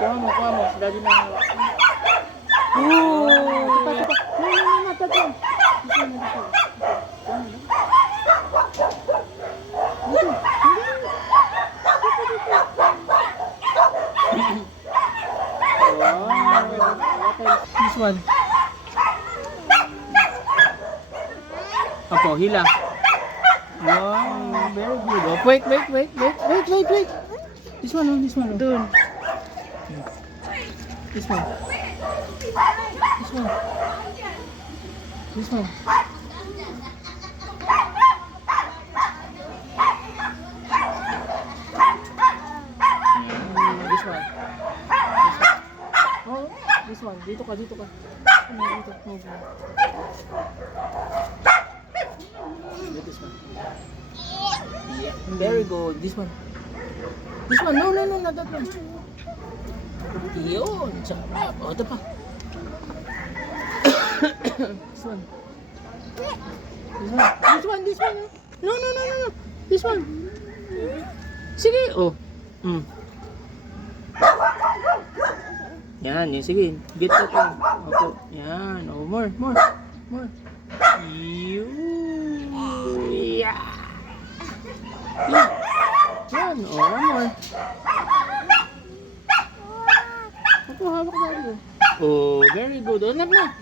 Kuha mo. Si daddy na hawak. Oh! Tupa. No, tatlo. Dito na. Kuha mo na. This one. Apo, hila. Wow, very good. Oh, wait. This one. Doon. This one. This one. Oh, this one. Dito ka. Dito. Move. This one. Yeah. Very good. This one. No, not that one. Yun. Sarap. O, ito pa. This one. No. This one. Sige. Oh. Yan. Sige. Get it. Opo. Yan. Oh, more. Yun. Yeah. Yan. Oh, one more. Opo, hawak na. Oh, very good. Oh, enough na.